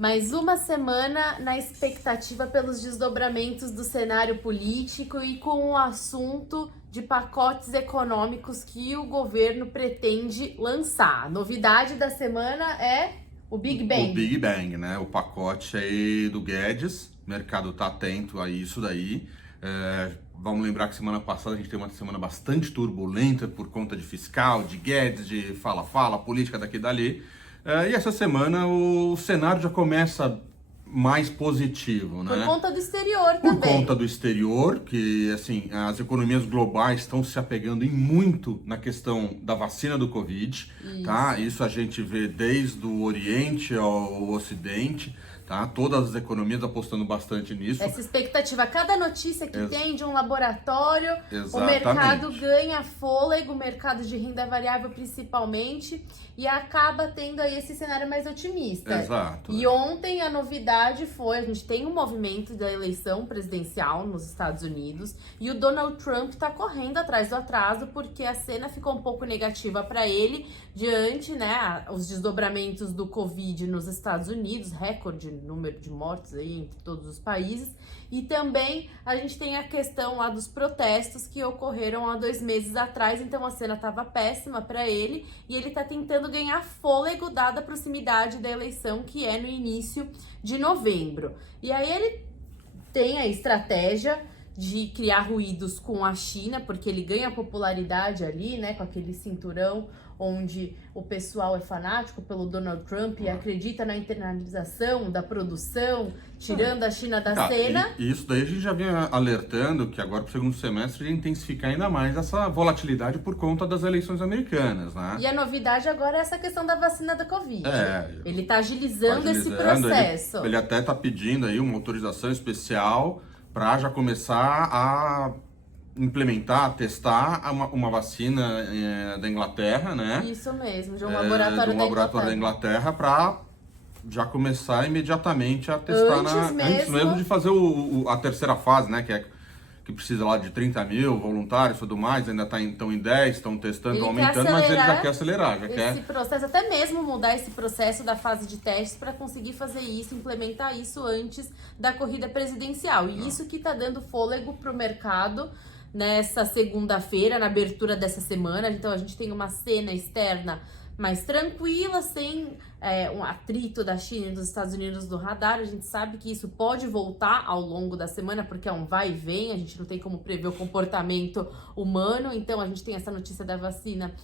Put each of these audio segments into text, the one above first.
Mais uma semana na expectativa pelos desdobramentos do cenário político e com o assunto de pacotes econômicos que o governo pretende lançar. A novidade da semana é o Big Bang. O Big Bang, né? O pacote aí do Guedes, o mercado tá atento a isso daí. Vamos lembrar que semana passada a gente teve uma semana bastante turbulenta por conta de fiscal, de Guedes, de fala-fala, política daqui e dali. E essa semana o cenário já começa mais positivo, né? Por conta do exterior Por também. conta do exterior, que assim, as economias globais estão se apegando em muito na questão da vacina do Covid, tá? Isso a gente vê desde o Oriente ao Ocidente, tá? Todas as economias apostando bastante nisso. Essa expectativa, cada notícia que tem de um laboratório, Exatamente. o mercado ganha fôlego, o mercado de renda variável principalmente, e acaba tendo aí esse cenário mais otimista. Exato. E ontem a novidade foi, a gente tem um movimento da eleição presidencial nos Estados Unidos, e o Donald Trump tá correndo atrás do atraso, porque a cena ficou um pouco negativa para ele, diante, né, os desdobramentos do Covid nos Estados Unidos, recorde número de mortes aí entre todos os países, e também a gente tem a questão lá dos protestos que ocorreram há 2 meses atrás, então a cena estava péssima para ele, e ele está tentando ganhar fôlego dada a proximidade da eleição, que é no início de novembro. E aí ele tem a estratégia de criar ruídos com a China, porque ele ganha popularidade ali, né, com aquele cinturão onde o pessoal é fanático pelo Donald Trump e acredita na internalização da produção, tirando a China da cena. E isso daí a gente já vinha alertando que agora para o segundo semestre a gente intensificar ainda mais essa volatilidade por conta das eleições americanas, né? E a novidade agora é essa questão da vacina da Covid. Ele está agilizando, esse agilizando, processo. Ele até está pedindo aí uma autorização especial para já começar a implementar, testar uma vacina da Inglaterra, né? Isso mesmo, de um laboratório, da Inglaterra para já começar imediatamente a testar antes mesmo de fazer a terceira fase, né? Que precisa lá de 30 mil voluntários e tudo mais, ainda estão em 10, estão testando, aumentando, mas ele já quer acelerar, esse processo, até mesmo mudar esse processo da fase de testes para conseguir fazer isso, implementar isso antes da corrida presidencial. E isso que está dando fôlego para o mercado nessa segunda-feira, na abertura dessa semana. Então a gente tem uma cena externa mais tranquila, sem um atrito da China e dos Estados Unidos no radar. A gente sabe que isso pode voltar ao longo da semana, porque é um vai e vem, a gente não tem como prever o comportamento humano. Então a gente tem essa notícia da vacina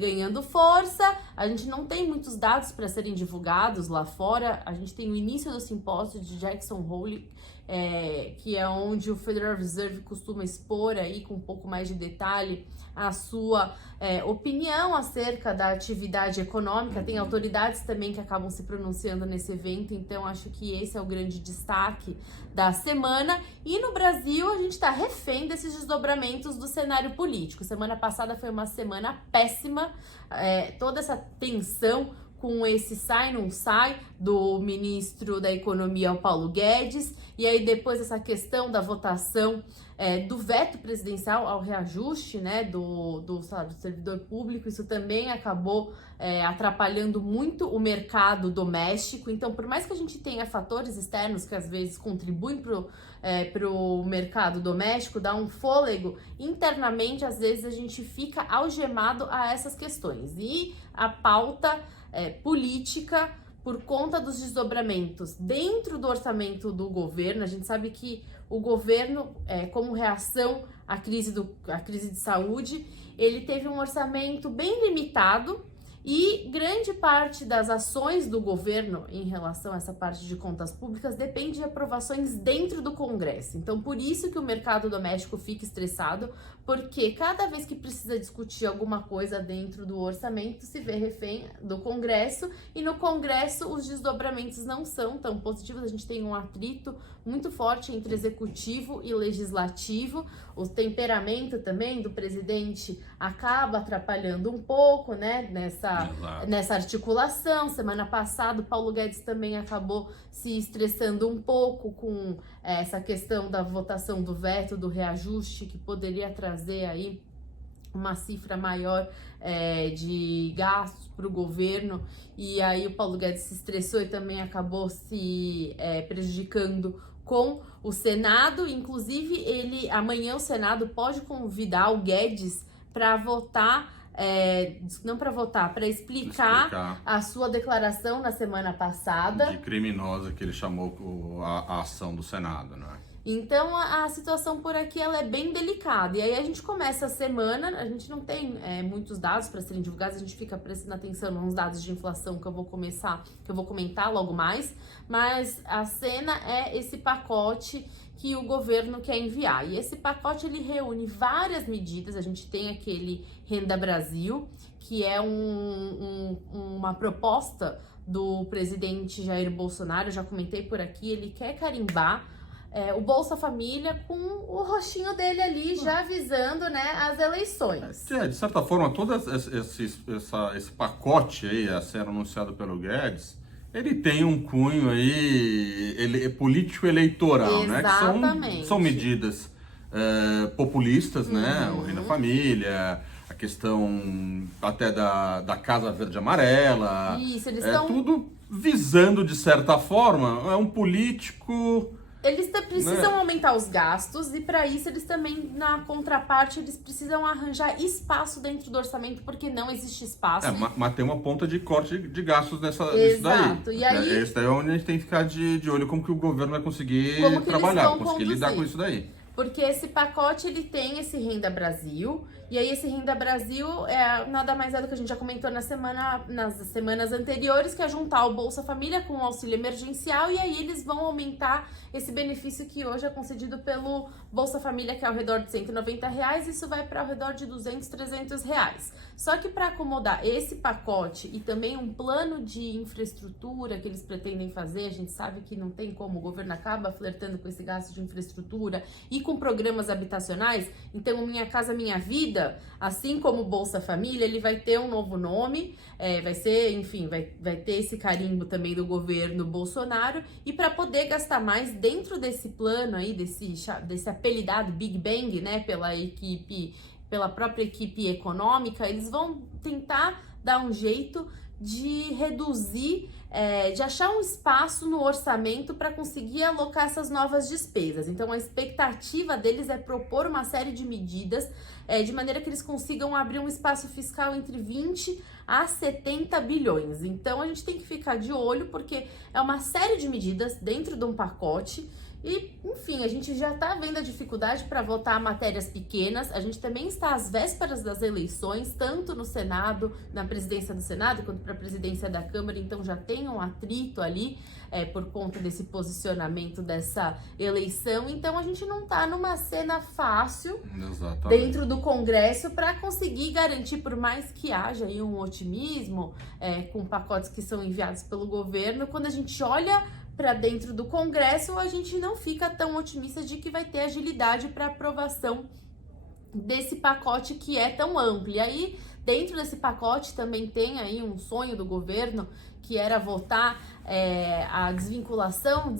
ganhando força, a gente não tem muitos dados para serem divulgados lá fora. A gente tem o início do simpósio de Jackson Hole, que é onde o Federal Reserve costuma expor aí com um pouco mais de detalhe a sua opinião acerca da atividade econômica. Tem autoridades também que acabam se pronunciando nesse evento, então acho que esse é o grande destaque da semana. E no Brasil a gente está refém desses desdobramentos do cenário político. Semana passada foi uma semana péssima, toda essa tensão com esse sai, não sai do ministro da Economia, o Paulo Guedes, e aí depois essa questão da votação do veto presidencial ao reajuste, né, do salário do servidor público. Isso também acabou atrapalhando muito o mercado doméstico. Então, por mais que a gente tenha fatores externos que às vezes contribuem pro mercado doméstico, dá um fôlego, internamente às vezes a gente fica algemado a essas questões. E a pauta política, por conta dos desdobramentos dentro do orçamento do governo, a gente sabe que o governo, como reação à crise de saúde, ele teve um orçamento bem limitado, e grande parte das ações do governo em relação a essa parte de contas públicas depende de aprovações dentro do Congresso. Então, por isso que o mercado doméstico fica estressado, porque cada vez que precisa discutir alguma coisa dentro do orçamento, se vê refém do Congresso, e no Congresso os desdobramentos não são tão positivos. A gente tem um atrito muito forte entre executivo e legislativo. O temperamento também do presidente acaba atrapalhando um pouco, né, nessa articulação. Semana passada, o Paulo Guedes também acabou se estressando um pouco com essa questão da votação do veto, do reajuste, que poderia trazer aí uma cifra maior de gastos para o governo, e aí o Paulo Guedes se estressou e também acabou se prejudicando com o Senado. Inclusive, amanhã o Senado pode convidar o Guedes para votar, não para votar, para explicar a sua declaração na semana passada. De criminosa, que ele chamou a ação do Senado, né? Então, a situação por aqui ela é bem delicada. E aí a gente começa a semana, a gente não tem muitos dados para serem divulgados, a gente fica prestando atenção nos dados de inflação que eu vou comentar logo mais, mas a cena é esse pacote que o governo quer enviar. E esse pacote ele reúne várias medidas. A gente tem aquele Renda Brasil, que é uma proposta do presidente Jair Bolsonaro, eu já comentei por aqui, ele quer carimbar o Bolsa Família com o rostinho dele ali, já avisando, né, as eleições. De certa forma, todo esse pacote aí a ser anunciado pelo Guedes, ele tem um cunho aí político-eleitoral, né? Que são medidas populistas, né? O Renda Família, a questão até da Casa Verde e Amarela. Isso, eles estão tudo visando, de certa forma, um político... Eles precisam aumentar os gastos e para isso eles também, na contraparte, eles precisam arranjar espaço dentro do orçamento, porque não existe espaço. Mas tem uma ponta de corte de gastos nisso Exato. daí. E aí, esse daí é onde a gente tem que ficar de olho como que o governo vai conseguir trabalhar, conseguir lidar com isso daí. Porque esse pacote, ele tem esse Renda Brasil, e aí esse Renda Brasil nada mais é do que a gente já comentou nas semanas anteriores, que é juntar o Bolsa Família com o auxílio emergencial, e aí eles vão aumentar esse benefício que hoje é concedido pelo Bolsa Família, que é ao redor de R$190, isso vai para ao redor de R$200, R$300. Só que para acomodar esse pacote e também um plano de infraestrutura que eles pretendem fazer, a gente sabe que não tem como, o governo acaba flertando com esse gasto de infraestrutura e com programas habitacionais. Então, o Minha Casa Minha Vida, assim como o Bolsa Família, ele vai ter um novo nome, vai ser, enfim, vai ter esse carimbo também do governo Bolsonaro, e para poder gastar mais dentro desse plano aí, desse apelidado Big Bang, né, pela própria equipe econômica, eles vão tentar dar um jeito de reduzir, de achar um espaço no orçamento para conseguir alocar essas novas despesas. Então, a expectativa deles é propor uma série de medidas de maneira que eles consigam abrir um espaço fiscal entre 20 a 70 bilhões. Então, a gente tem que ficar de olho, porque é uma série de medidas dentro de um pacote. E, enfim, a gente já está vendo a dificuldade para votar matérias pequenas. A gente também está às vésperas das eleições, tanto no Senado, na presidência do Senado, quanto para a presidência da Câmara. Então já tem um atrito ali por conta desse posicionamento dessa eleição. Então a gente não está numa cena fácil dentro do Congresso para conseguir garantir, por mais que haja aí um otimismo com pacotes que são enviados pelo governo, quando a gente olha para dentro do Congresso, a gente não fica tão otimista de que vai ter agilidade para aprovação desse pacote que é tão amplo. E aí, dentro desse pacote também tem aí um sonho do governo, que era votar a desvinculação,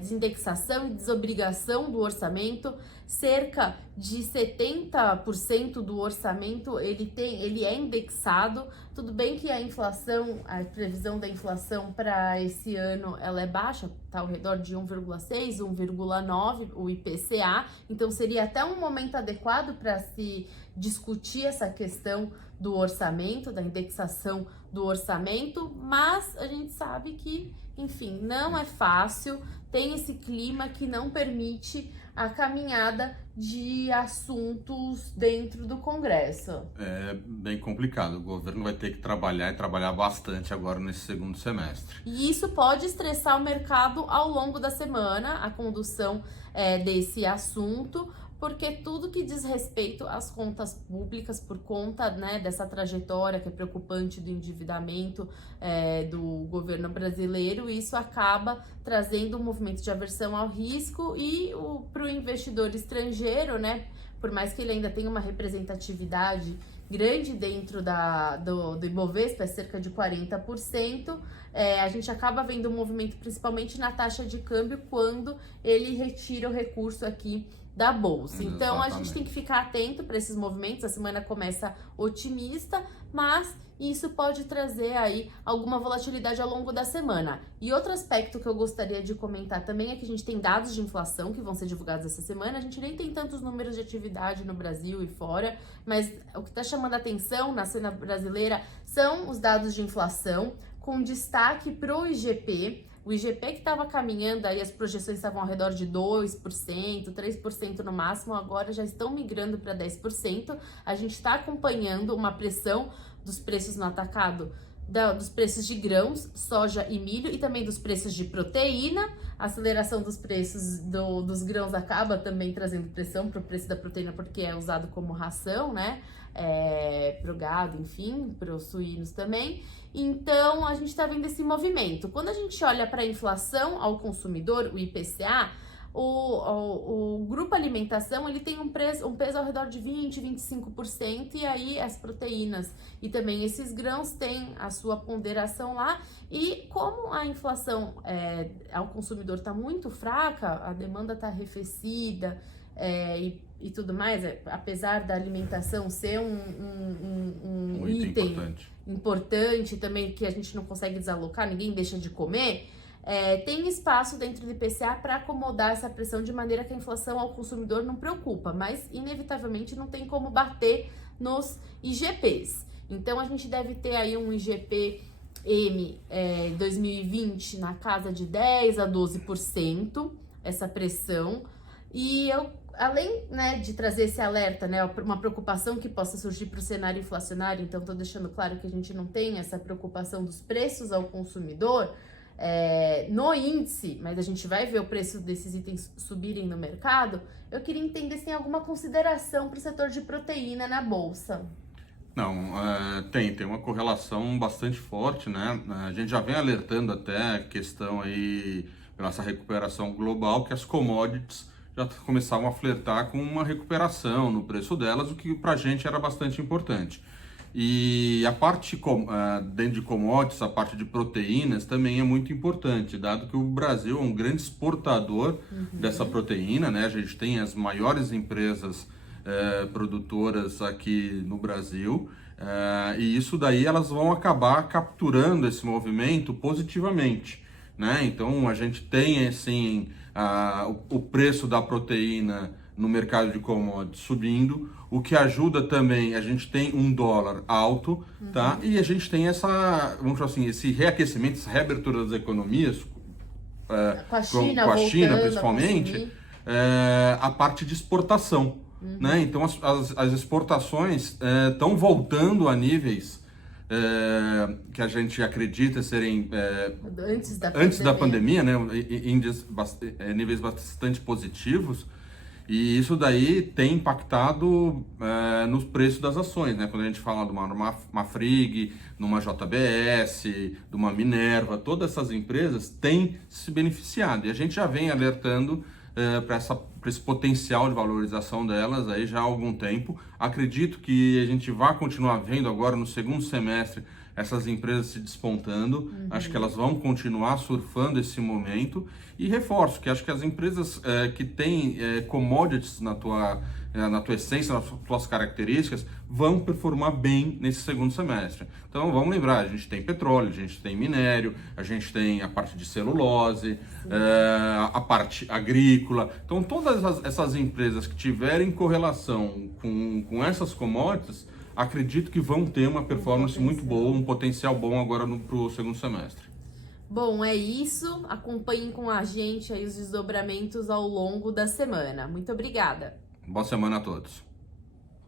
desindexação e desobrigação do orçamento. Cerca de 70% do orçamento ele é indexado. Tudo bem que a inflação, a previsão da inflação para esse ano, ela é baixa, está ao redor de 1,6, 1,9 o IPCA, então seria até um momento adequado para se discutir essa questão do orçamento, da indexação do orçamento, mas a gente sabe que, enfim, não é fácil, tem esse clima que não permite a caminhada de assuntos dentro do Congresso. É bem complicado, o governo vai ter que trabalhar e trabalhar bastante agora nesse segundo semestre. E isso pode estressar o mercado ao longo da semana, a condução desse assunto, porque tudo que diz respeito às contas públicas, por conta, né, dessa trajetória que é preocupante do endividamento do governo brasileiro, isso acaba trazendo um movimento de aversão ao risco e para o investidor estrangeiro, né, por mais que ele ainda tenha uma representatividade grande dentro do Ibovespa, é cerca de 40%, a gente acaba vendo um movimento principalmente na taxa de câmbio quando ele retira o recurso aqui da Bolsa. Então, a gente Exatamente. tem que ficar atento para esses movimentos. A semana começa otimista, mas isso pode trazer aí alguma volatilidade ao longo da semana. E outro aspecto que eu gostaria de comentar também é que a gente tem dados de inflação que vão ser divulgados essa semana. A gente nem tem tantos números de atividade no Brasil e fora, mas o que está chamando a atenção na cena brasileira são os dados de inflação, com destaque para o IGP. O IGP que estava caminhando aí, as projeções estavam ao redor de 2%, 3% no máximo, agora já estão migrando para 10%. A gente está acompanhando uma pressão dos preços no atacado, dos preços de grãos, soja e milho, e também dos preços de proteína. A aceleração dos preços dos grãos acaba também trazendo pressão para o preço da proteína, porque é usado como ração, né? Para o gado, enfim, para os suínos também. Então, a gente está vendo esse movimento. Quando a gente olha para a inflação ao consumidor, o IPCA, o grupo alimentação, ele tem um peso ao redor de 20, 25%, e aí as proteínas e também esses grãos têm a sua ponderação lá. E como a inflação ao consumidor está muito fraca, a demanda está arrefecida, e tudo mais, apesar da alimentação ser um item importante também, que a gente não consegue desalocar, ninguém deixa de comer, tem espaço dentro do IPCA para acomodar essa pressão de maneira que a inflação ao consumidor não preocupa, mas inevitavelmente não tem como bater nos IGPs. Então a gente deve ter aí um IGP-M 2020 na casa de 10 a 12%, essa pressão. E além, né, de trazer esse alerta, né, uma preocupação que possa surgir para o cenário inflacionário, então estou deixando claro que a gente não tem essa preocupação dos preços ao consumidor no índice, mas a gente vai ver o preço desses itens subirem no mercado. Eu queria entender se tem alguma consideração para o setor de proteína na Bolsa. Não, tem uma correlação bastante forte, né? A gente já vem alertando até a questão aí, pela essa recuperação global, que as commodities já começavam a flertar com uma recuperação no preço delas, o que para a gente era bastante importante. E a parte dentro de commodities, a parte de proteínas também é muito importante, dado que o Brasil é um grande exportador dessa proteína, né? A gente tem as maiores empresas produtoras aqui no Brasil, e isso daí elas vão acabar capturando esse movimento positivamente, né? Então a gente tem assim o preço da proteína no mercado de commodities subindo, o que ajuda também, a gente tem um dólar alto, tá? E a gente tem vamos falar assim, esse reaquecimento, essa reabertura das economias, com a China principalmente, a parte de exportação, né? Então as exportações estão voltando a níveis que a gente acredita serem antes da pandemia, né? Níveis bastante positivos, e isso daí tem impactado nos preços das ações, né? Quando a gente fala de uma Marfrig, numa JBS, de uma Minerva, todas essas empresas têm se beneficiado, e a gente já vem alertando para esse potencial de valorização delas aí já há algum tempo. Acredito que a gente vai continuar vendo agora no segundo semestre essas empresas se despontando. Acho que elas vão continuar surfando esse momento, e reforço que acho que as empresas que têm commodities na tua essência, nas tuas características, vão performar bem nesse segundo semestre. Então vamos lembrar, a gente tem petróleo, a gente tem minério, a gente tem a parte de celulose, a parte agrícola. Então todas essas empresas que tiverem correlação com essas commodities, acredito que vão ter uma performance muito boa, um potencial bom agora para o segundo semestre. Bom, é isso. Acompanhem com a gente aí os desdobramentos ao longo da semana. Muito obrigada. Boa semana a todos.